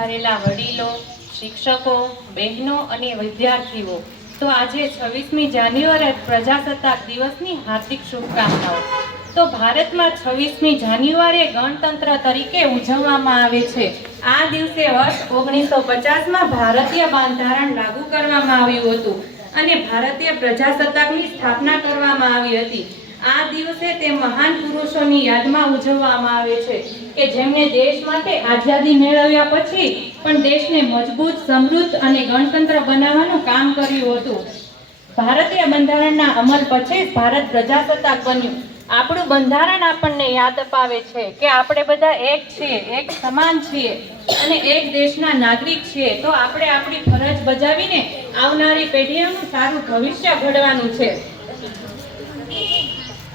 પધારેલા વડીલો, શિક્ષકો, બહેનો અને વિદ્યાર્થીઓ, તો આજે 26મી જાન્યુઆરી પ્રજાસત્તાક દિવસની હાર્દિક શુભકામનાઓ। તો ભારતમાં 26મી જાન્યુઆરીએ ગણતંત્ર તરીકે ઉજવવામાં આવે છે। આ દિવસે વર્ષ 1950માં ભારતીય બંધારણ લાગુ કરવામાં આવ્યું હતું અને ભારતીય પ્રજાસત્તાકની સ્થાપના કરવામાં આવી હતી। આ દિવસે તે મહાન પુરુષોની યાદમાં ઉજવવામાં આવે છે કે જેમણે દેશ માટે આઝાદી મેળવ્યા પછી પણ દેશને મજબૂત, સમૃદ્ધ અને ગણતંત્ર બનાવવાનું કામ કર્યું હતું। ભારતીય બંધારણના અમલ પછી ભારત પ્રજાસત્તાક બન્યું। આપણું બંધારણ આપણને યાદ અપાવે છે કે આપણે બધા એક છીએ, એક સમાન છીએ અને એક દેશના નાગરિક છીએ। તો આપણે આપણી ફરજ બજાવીને આવનારી પેઢીઓનું સારું ભવિષ્ય ઘડવાનું છે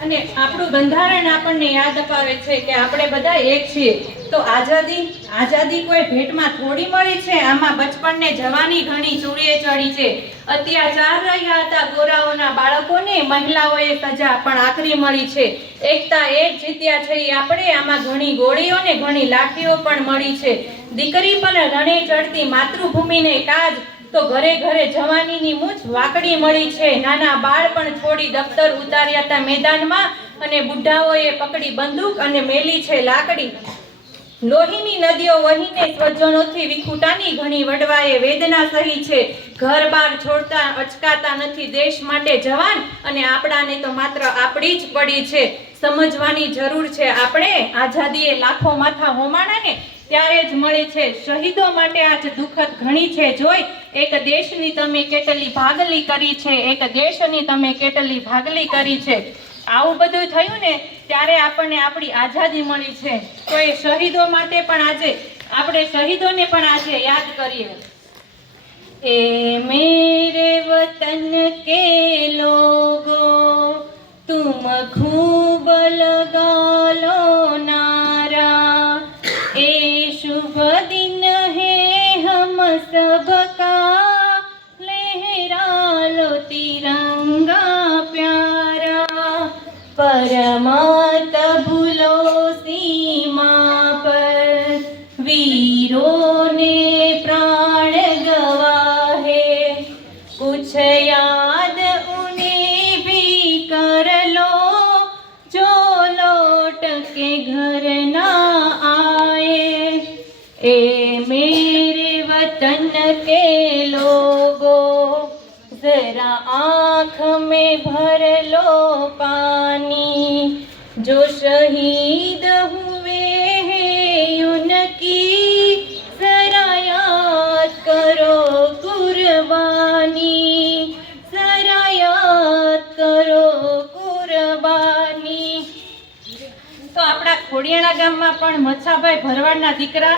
અને આપણું બંધારણ આપણને યાદ અપાવે છે કે આપણે બધા એક છીએ। તો આઝાદી કોઈ ભેટમાં થોડી મળી છે। આમાં બચપણને જવાની ઘણી ચૂડીએ ચડી છે। અત્યાચાર રહ્યા હતા ગોરાઓના બાળકોને, મહિલાઓએ સજા પણ આખરી મળી છે। એકતા એક જીત્યા છે આપણે, આમાં ઘણી ગોળીઓ ને ઘણી લાઠીઓ પણ મળી છે। દીકરી પણ રણે ચડતી માતૃભૂમિને કાજ, તો ઘરે ઘરે જવાનીની મૂછ વાકડી મળી છે। નાના બાળ પણ છોડી દફતર ઉતાર્યા હતા મેદાનમાં અને બુઢાઓએ પકડી બંદૂક અને મેલી છે લાકડી। લોહીની નદીઓ વહીને સ્વજનોથી વિખુટાની ઘણી વડવાએ વેદના સહી છે। ઘર બાર છોડતા અચકાતા નથી દેશ માટે જવાન, અને આપણાને તો માત્ર આપણી જ પડી છે। સમજવાની જરૂર છે આપણે, આઝાદીએ લાખો માથા હોમાણાને ત્યારે જ મળી છે। શહીદો માટે આજ દુઃખદ ઘણી છે જોઈ, એક દેશની તમે કેટલી ભાગલી કરી છે, એક દેશની તમે કેટલી ભાગલી કરી છે। આવું બધું થયું ને ત્યારે આપણને આપણી આઝાદી મળી છે। તો એ શહીદો માટે પણ આજે આપણે શહીદોને પણ આજે યાદ કરીએ। એ મેરે વતન કે લોગો तुम खूब लगा लो नारा, ए शुभ दिन है हम सबका, लहरा लो तिरंगा प्यारा। परमात भूलो सीमा पर, वीरों ने प्राण गवाहे, कुछ याद उन्हें भी कर लो, जो लौट के घर ना आए। ए मेरे वतन के लोगो, जरा आँख में भर लो पानी, जो शहीद हुए हैं उनकी जरा याद करो कुर्बानी, जरा याद करो कुर्बानी। તો આપણા ખોડિયાણા ગામમાં પણ મચ્છાભાઈ ભરવાડના દીકરા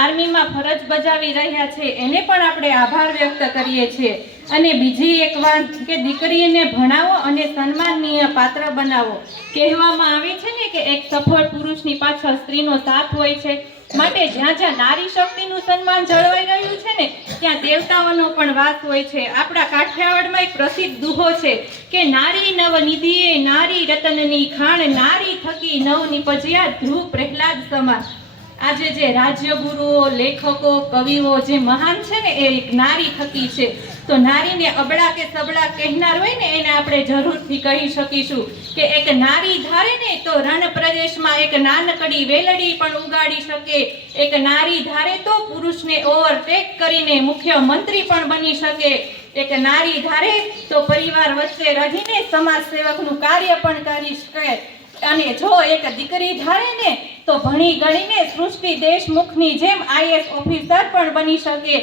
આર્મીમાં ફરજ બજાવી રહ્યા છે, એને પણ આપણે આભાર વ્યક્ત કરીએ છીએ। અને બીજી એક વાત કે દીકરીને ભણાવો અને સન્માનનીય પાત્ર બનાવો। કહેવામાં આવે છે ને કે એક સફળ પુરુષની પાછળ સ્ત્રીનો સાથ હોય છે, માટે જ્યાં જ્યાં નારી શક્તિનું સન્માન જળવાઈ રહ્યું છે ને ત્યાં દેવતાઓનો પણ વાસ હોય છે। આપણા કાઠિયાવાડમાં એક પ્રસિદ્ધ દુહો છે કે નારી નવ નિધિએ નારી રતનની ખાણ, નારી થકી નવ નિપજ્યા ધ્રુવ પ્રહલાદ સમાન। આજે જે રાજ્યગુરુઓ, લેખકો, કવિઓ જે મહાન છે ને એ એક નારી થકી છે। તો નારીને અબળા કે સબળા કહેનાર હોય ને એને આપણે જરૂરથી કહી શકીશું કે એક નારી ધારે ને તો રણ પ્રદેશમાં એક નાનકડી વેલડી પણ ઉગાડી શકે। એક નારી ધારે તો પુરુષને ઓવરટેક કરીને મુખ્યમંત્રી પણ બની શકે। એક નારી ધારે તો પરિવાર વચ્ચે રહીને સમાજ સેવકનું કાર્ય પણ કરી શકે। અને જો એક દીકરી ધારે ને તો ભણી ગણીને સૃષ્ટિ દેશમુખની જેમ આઈએસ ઓફિસર પણ બની શકે।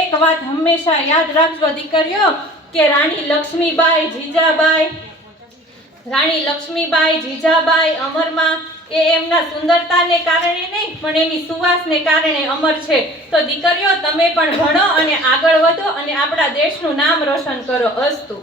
એક વાત હંમેશા યાદ રાખજો દીકરીઓ કે રાણી લક્ષ્મીબાઈ જીજાબાઈ અમરમાં એ એમના સુંદરતાને કારણે નહીં પણ એની સુવાસને કારણે અમર છે। તો દીકરીઓ તમે પણ ભણો અને આગળ વધો અને આપણા દેશનું નામ રોશન કરો। અસ્તુ।